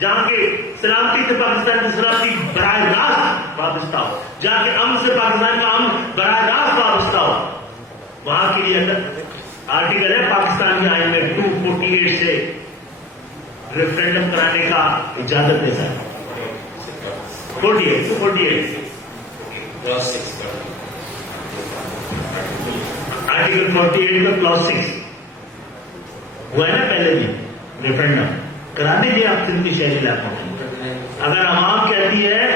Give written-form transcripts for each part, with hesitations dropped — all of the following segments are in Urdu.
جہاں کے سلامتی سے پاکستان کی سلامتی براہ راست وابستہ ہو، جہاں کے امن سے پاکستان کا امن براہ راست وابستہ ہو، وہاں کے لیے آرٹیکل ہے پاکستان کے آئین میں 248 سے ریفرینڈم کرانے کا اجازت دیتا ہے. 48 آرٹیکل 48 کا کلاس 6 ہوا ہے نا پہلے بھی ریفرینڈم کرا دیجیے آپ سندھ کے شہری علاقوں میں. اگر عوام کہتی ہے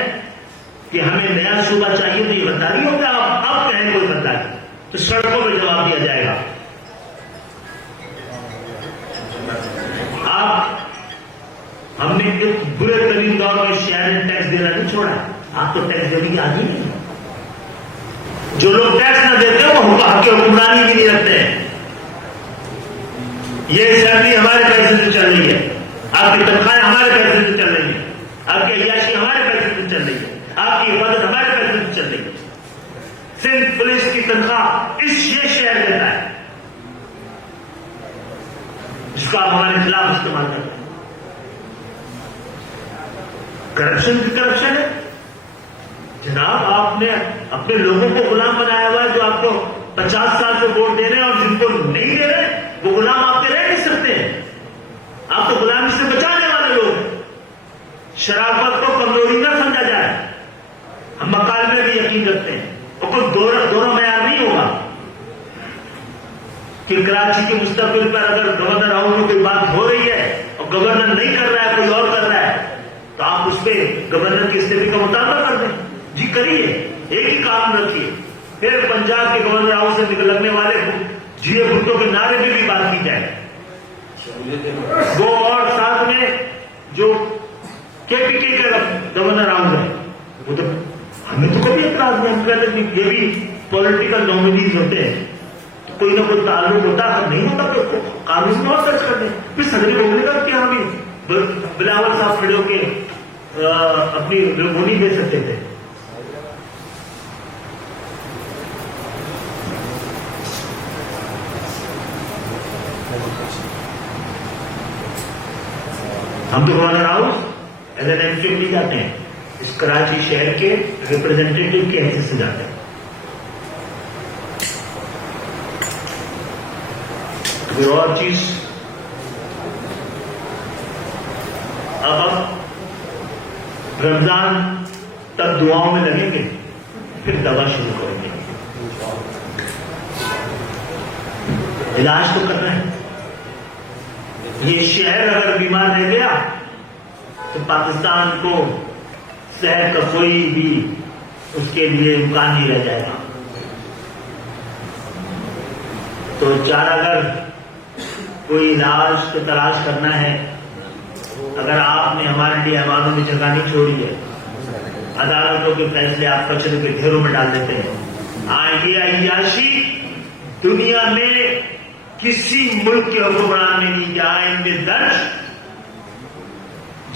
کہ ہمیں نیا صوبہ چاہیے تو یہ غداری ہوگا. آپ اب کہیں کوئی غداری تو سڑکوں پہ جواب دیا جائے گا. ہم نے ایک برے ترین دور میں شہر نے ٹیکس دینا نہیں چھوڑا. آپ تو ٹیکس دینے کی عادی نہیں. جو لوگ ٹیکس نہ دیتے ہیں وہ حق حکمرانی بھی نہیں رکھتے ہیں. یہ اسمبلی ہمارے پیسے سے چل رہی ہے، آپ کی تنخواہیں ہمارے پیسے سے چل رہی ہیں، آپ کی عیاشی ہمارے پیسے سے چل رہی ہے، آپ کی حفاظت ہمارے پیسے سے چل رہی ہے. سندھ پولیس کی تنخواہ یہ شہر دیتا ہے جس کو آپ ہمارے خلاف استعمال کرتے ہیں. کرپشن کی کرپشن ہے جناب. آپ نے اپنے لوگوں کو غلام بنایا ہوا ہے جو آپ کو 50 سال سے ووٹ دے رہے ہیں، اور جن کو نہیں دے رہے وہ غلام آپ کے رہ نہیں سکتے ہیں. آپ تو غلامی سے بچانے والے لوگ ہیں. شرافت کو کمزوری نہ سمجھا جائے. ہم مکال میں بھی یقین رکھتے ہیں اور کوئی دونوں معیار نہیں ہوگا کہ کراچی کے مستقبل پر اگر گورنر ہاؤس میں کوئی بات ہو رہی ہے اور گورنر نہیں کر رہا ہے، کوئی اور کر رہا ہے، تو آپ اس پہ گورنر کے استعفے کا مطالبہ کر دیں. جی کریے، ایک ہی کام رکھیے. پھر پنجاب کے گورنر ہاؤس سے لگنے والے جیے بھٹو کے نعرے میں بھی بات کی جائے وہ، اور ساتھ میں جو کے پی کے کا گورنر ہاؤس ہے وہ تو ہمیں تو کبھی اعتراض نہیں. ہم کہتے ہیں یہ بھی پولیٹیکل نامنیز ہوتے ہیں تو کوئی نہ کوئی تعلق ہوتا ہے، نہیں ہوتا تو قانون میں اور درج کر دیں. پھر صدر بولنے کا کہ ہم بلاول صاحب کھڑے ہو کے اپنی رگونی دے سکتے تھے. ہم تو governor house as an M Q نہیں جاتے ہیں، اس کراچی شہر کے ریپرزینٹیٹو کی حیثیت سے جاتے ہیں. پھر اور چیز اب رمضان تک دعاؤں میں لگیں گے، پھر دوا شروع کریں گے. علاج تو کرنا ہے. یہ شہر اگر بیمار رہ گیا تو پاکستان کو صحت کا کوئی بھی اس کے لیے امکان نہیں رہ جائے گا. تو اگر کوئی علاج کو تلاش کرنا ہے، اگر آپ نے ہمارے لیے ایوانوں میں جگہ نہیں چھوڑی ہے، عدالتوں کے فیصلے آپ کچرے کے ڈھیروں میں ڈال دیتے ہیں. یہ عیاشی دنیا میں کسی ملک کے حکمران نے نہیں کیا. آئین میں درج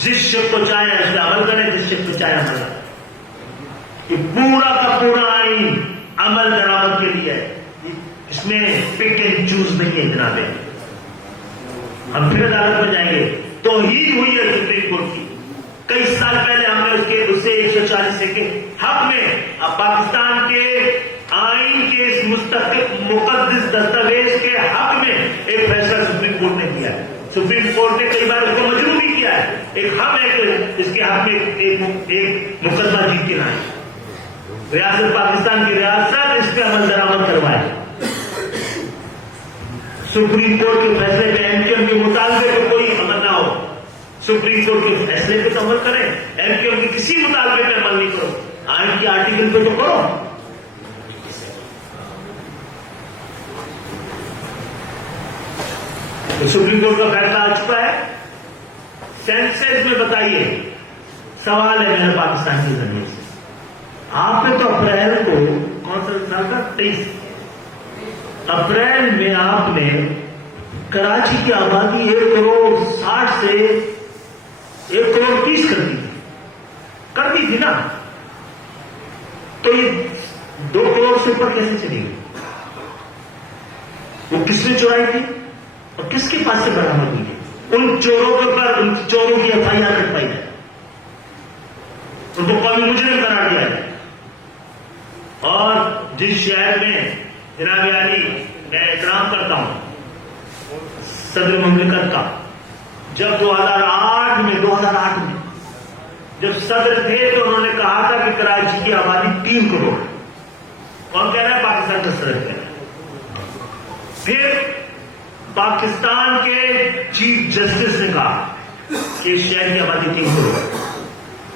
جس شخص کو چاہے اس پہ عمل کرے، جس شخص کو چاہے عمل کرے. یہ پورا کا پورا آئین عمل درآمد کے لیے ہے. اس میں پک اینڈ چوز نہیں ہے جناب. ہم پھر عدالت میں جائیں گے. توہین ہوئی ہے سپریم کورٹ کی. کئی سال پہلے ہم نے اس سے 140 کے حق میں پاکستان کے آئین کے اس مستقل مقدس دستاویز کے حق میں ایک فیصلہ سپریم کورٹ نے کیا ہے. سپریم کورٹ نے کئی بار اس کو مجروح بھی کیا ہے. ایک ہم اس کے حق میں ایک مقدمہ جیت کے لائے. ریاست پاکستان کی ریاست اس پہ عمل درآمد کروائے. سپریم کورٹ کے فیصلے پہ ایم کیو ایم کے مطالبے پہ کوئی عمل نہ ہو. سپریم کورٹ کے فیصلے پہ تو عمل کریں، ایم کیو ایم کے کسی مطالبے پہ عمل نہیں کرو. آئین کی آرٹیکل پہ تو کرو. تو سپریم کورٹ کا فیصلہ آ چکا ہے. سینسس میں بتائیے، سوال ہے میرا پاکستان کے ذریعے سے. آپ نے تو اپریل کو کون سا سال کا 23 اپریل میں آپ نے کراچی کی آبادی 1,60,00,000 سے 1,30,00,000 کر دی تھی نا. تو یہ 2 کروڑ سے اوپر کیسے چلی گئی؟ وہ کس نے چورائی تھی اور کس کے پاس سے برآمد ہوئی؟ ان چوروں کے اوپر ان چوروں کی FIR کٹوائی جس شہر میں جناب عالی میں احترام کرتا ہوں صدر مملکت کا، جب 2008 میں جب صدر تھے تو انہوں نے کہا تھا کہ کراچی کی آبادی 3 کروڑ. کون کہہ رہا ہے؟ پاکستان کا صدر کہہ رہا ہے. پھر پاکستان کے چیف جسٹس نے کہا کہ اس شہر کی آبادی 3 کروڑ،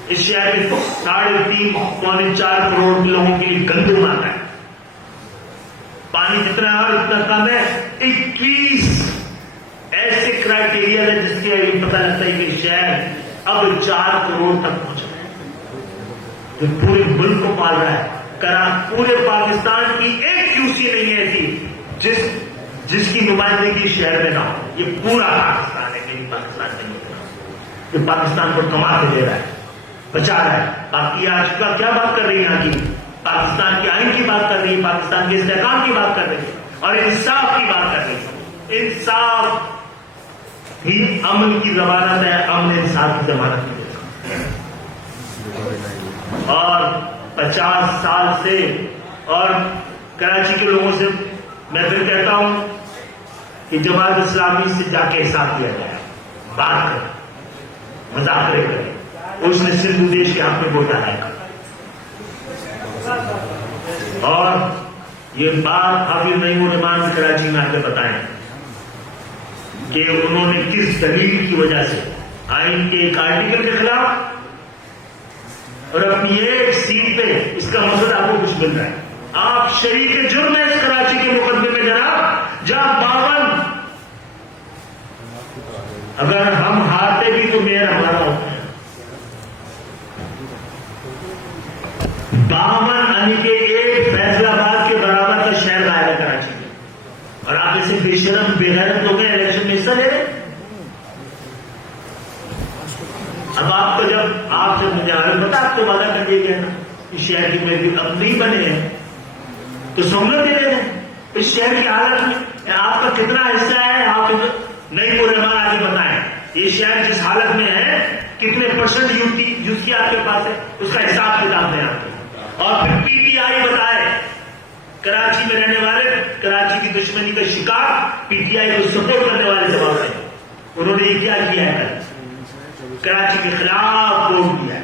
اس شہر میں 3.5 پونے 4 کروڑ لوگوں کے لیے گندم آتا ہے، پانی جتنا ہے اور اتنا کم ہے. 21 ایسے کرائٹیریا ہے جس کے پتہ لگتا ہے کہ شہر اب 4 کروڑ تک پہنچا ہے، جو پورے ملک کو پال رہا ہے. پورے پاکستان کی ایک QC نہیں ہے ایسی جس کی نمائندگی شہر میں نہ ہو. یہ پورا پاکستان ہے، کہیں پاکستان نہیں ہوتا، یہ پاکستان کو کما کے دے رہا ہے، بچا رہا ہے. باقی آج کا کیا بات کر رہی ہے؟ یہاں کی پاکستان کے آئین کی بات کر رہی ہے، پاکستان کے استحکام کی بات کر رہی ہے اور انصاف کی بات کر رہی ہے. انصاف ہی امن کی ضمانت ہے، امن انصاف کی ضمانت ہے. اور 50 سال سے اور کراچی کے لوگوں سے میں پھر کہتا ہوں کہ جماعت اسلامی سے جا کے حساب کیا جائے، بات کریں، مذاکرے کریں. اس نے سندھو دیش کے حق میں ووٹ ڈالا ہے. اور یہ بات حافظ نعیم الرحمان کراچی میں آ کے بتائیں کہ انہوں نے کس دلیل کی وجہ سے آئین کے ایک آرٹیکل کے خلاف اور اپنی ایک سیٹ پہ، اس کا مطلب آپ کو کچھ مل رہا ہے. آپ شریک جرم ہے اس کراچی کے مقدمے میں جناب، جہاں 52 اگر ہم ہارتے بھی تو میئر ہمارا ہوتا ہے. 52 یعنی کہ ایک فیصل آباد کے برابر کا شہر لایا ہے کراچی میں، اور آپ اسے بے شرم بے غیرت لوگ الیکشن میں حصہ لے رہے. اب آپ کو جب آپ سے مجھے حالت پتا، آپ کو وعدہ کر دیا گیا نا اس شہر کی میں اب نہیں بنے ہیں تو سہولت دے رہے ہیں. اس شہر کی حالت میں آپ کا کتنا حصہ ہے؟ آپ نعیم الرحمان آگے بتائیں. یہ شہر جس حالت میں ہے کتنے پرسنٹ یوز کی آپ کے پاس ہے، اس کا حساب کتاب ہے آپ کو. اور پھر PTI بتائے، کراچی میں رہنے والے، کراچی کی دشمنی کا شکار PTI کو سپورٹ کرنے والے جواب ہیں. انہوں نے یہ کیا کیا ہے؟ کراچی کے خلاف ووٹ دیا ہے،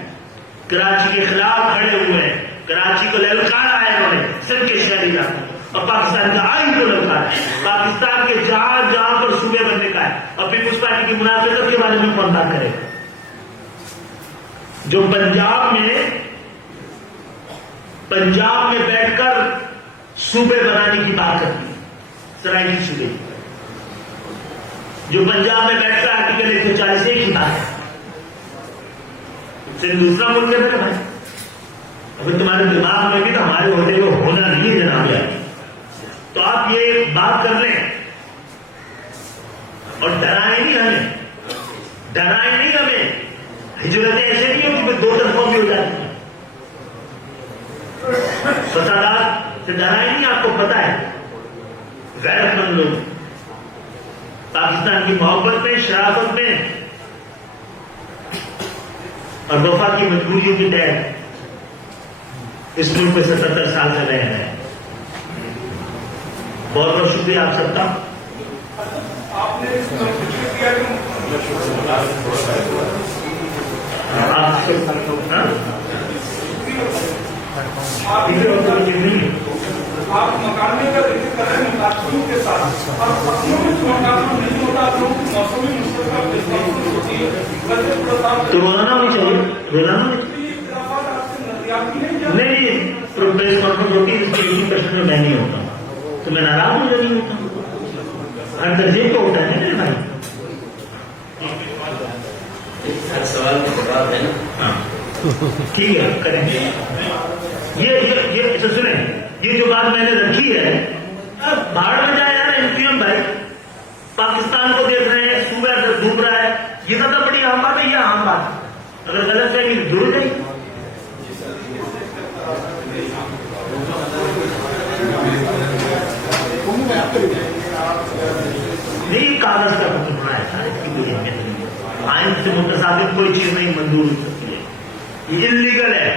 کراچی کے خلاف کھڑے ہوئے ہیں، کراچی کو للکارا ہے انہوں نے سب کے شہری علاقوں، اور پاکستان کا آئین کو للکارا ہے. پاکستان کے جہاں جہاں پر صوبے بننے کا ہے. اور پیپلز پارٹی کی منافقت کے بارے میں کون بات کرے؟ جو پنجاب میں بیٹھ کر صوبے بنانے کی بات کرتی ہے، سرائیکی صوبے، جو پنجاب میں بیٹھ کر آرٹیکل 140 کی بات ہے، سے دوسرا ملک ہے میرے بھائی. اگر تمہارے دماغ میں بھی تو ہمارے عہدے کو ہونا نہیں ہے جناب یار، تو آپ یہ بات کر لیں اور ڈرائیں نہیں ہمیں، ڈرائیں نہیں ہمیں. ہجرتیں ایسے نہیں ہوتی کہ 2 طرفوں کی ہو جاتی ہیں. فسادات سے ڈرائیں نہیں، آپ کو پتا ہے. غیرت مند لوگ پاکستان کی محبت میں، شرافت میں اور وفا کی مجبوریوں کے تحت اس ملک میں 77 سال سے رہے ہیں. بہت بہت شکریہ آپ سب کا. آپ مکالمے کا ذکر کر رہے ہیں متاثروں کے ساتھ، اور فصلوں میں جو مکالمہ نہیں ہوتا، آپ لوگوں کی موسمی مشکلات ہوتی ہے تو روزانہ نہیں چاہیے، روزانہ نہیں پریس کانفرنس ہوتی ہے، اس کی پرسن میں میں نہیں ہوتا تو میں ناراض ہوں، نہیں ہوتا. ہر درجے کو ہوتا ہے میرے بھائی. سوال کا جواب ہے نا، ٹھیک ہے کریں گے. یہ سنیں، یہ جو بات میں نے رکھی ہے، اب بھاڑ میں جائے یار MPM بھائی، پاکستان کو دیکھ رہے ہیں، صوبہ ڈوب رہا ہے، یہ زیادہ بڑی عام بات ہے. یہ عام بات اگر غلط ہے کہ ضرور نہیں. نہیں کاغذ کا حکم بنا ہے، اس کی کوئی اہمیت نہیں ہے. آئین سے متصادم کوئی چیز نہیں منظور ہو سکتی ہے. یہ انلیگل ہے.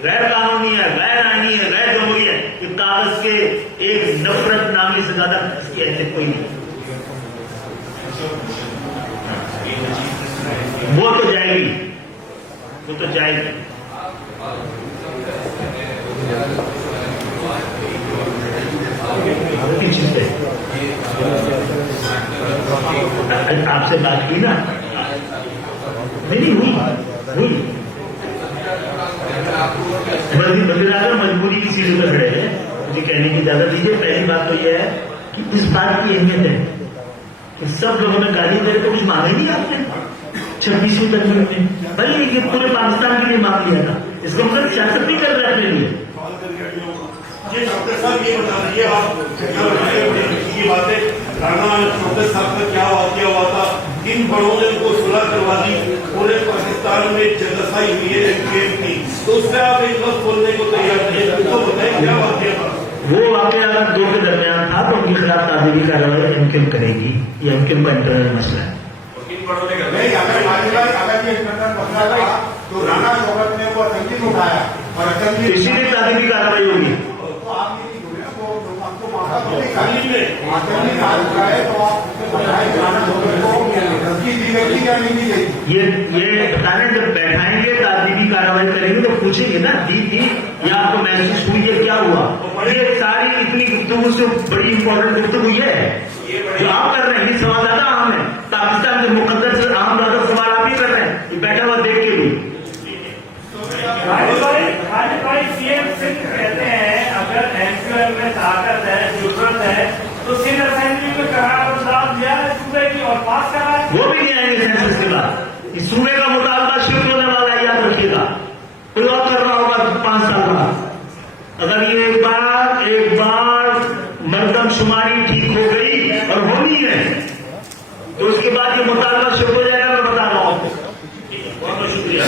غیر قانونی ہے، غیر آئینی ہے، غیر جمہوری ہے، کہ کاغذ کے ایک نفرت نامے سے زیادہ اس کی حیثیت کوئی نہیں. وہ تو جائے گی، وہ تو جائے گی. کس چیز پہ آپ سے بات کی نا؟ نہیں ہوئی. وزیر اعظم مجبوری کی سیٹوں پہ کھڑے ہیں، مجھے کہنے کی اجازت دیجیے. پہلی بات تو یہ ہے کہ اس بات کی اہمیت ہے کہ سب لوگوں نے گالی دے تو کچھ مانگا ہی نہیں آپ نے 26ویں ترمیم میں. بھائی یہ پورے پاکستان کے لیے مانگ لیا تھا، اس کو مطلب سیاست نہیں کر رہے اپنے لیے. ڈاکٹر صاحب یہ بتا دیجیے آپ یہ باتیں رانا ڈاکٹر صاحب کا کیا واقعہ ہوا تھا؟ کن بڑوں نے ان کو صلح کروا دی؟ پورے پاکستان میں جلسائی ہوئی ہے کی، تو اس سے آپ ایک وقت بولنے کو تیار نہیں ہے، تو بتائیں کیا واقعہ تھا؟ وہ واقعہ اگر دو کے درمیان تھا تو ان کے خلاف تعزیری کارروائی ایم کرے گی. یہ ایم کا انٹرنل مسئلہ ہے. تو رانا شوکت نے وہ تنقید اٹھایا اور اسی لیے تعزیری کارروائی ہوگی. یہ بتانے جب بیٹھائیں گے تعزیری کارروائی کریں گے تو پوچھیں گے نا دی یا آپ کو محسوس ہوئی ہے کیا ہوا؟ یہ ساری اتنی گفتگو سے بڑی امپورٹنٹ گفتگو یہ ہے جو آپ کر رہے ہیں. یہ سوال زیادہ اہم ہے. پاکستان کے مقدس اہم زیادہ سوال آپ ہی کر رہے ہیں. یہ بیٹھا ہوا دیکھ کے بھی سی ایم سندھ کہتے ہیں اگر ایم کیو ایم میں طاقت ہے، ضرورت ہے تو سندھ اسمبلی میں قرارداد دیا ہے صوبے کی اور پاس کرا ہے. وہ بھی نہیں آئیں گے سینسس کے بعد. اس صوبے کا مطالبہ شفٹ ہونے والا ہے، یاد رکھیے گا. کوئی اور کر رہا ہوگا 5 سال بعد. اگر یہ ایک بار مردم شماری ٹھیک ہو گئی اور ہونی ہے تو اس کے بعد یہ مطالبہ شفٹ ہو جائے گا. میں بتا رہا ہوں آپ کو. بہت بہت شکریہ.